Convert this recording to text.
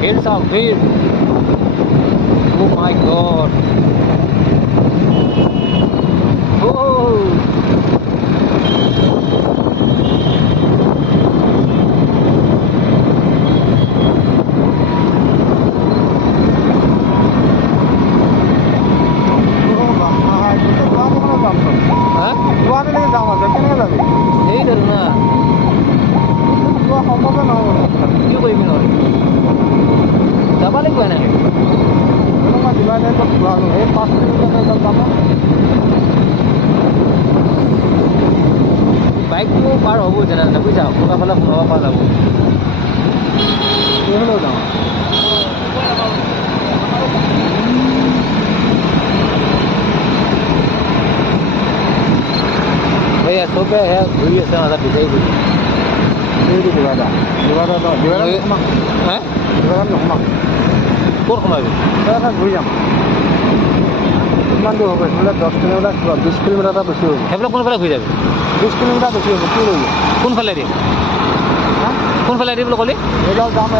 ভিৰ চাওক ভিৰ ও মাই গড সেইটোতো না সম্ভৱে নহ'ব কি কৰিবি নহয় যাব লাগিব এনেকৈ মই কিবা টাইপত ঘূৰালোঁ এই 5 কিলোমিটাৰ যাব বাইকটো পাৰ হ'ব যেনে তেনে বুজিছা কোনোবা ফালে সোমাব পৰা যাব এইফালেও যাওঁ সেয়া চবে সেয়া ঘূৰি আছে মাজত বিচাৰি ঘূৰি এইটো কিবা এটা নোসোমাম হে নোসোমাম ক'ত সোমাবি ঘূৰি যাম কিমান দূৰ হ'ব এইফালে 10 কিলোমিটাৰ 20 কিলোমিটাৰ এটা বেছি হ'ব সেইফালে কোনফালে ঘূৰি যাবি 20 কিলোমিটাৰ বেছি হ'ব কি কৰিবি কোনফালে দি কোনফালে দি বুলি ক'লি এইডাল যাম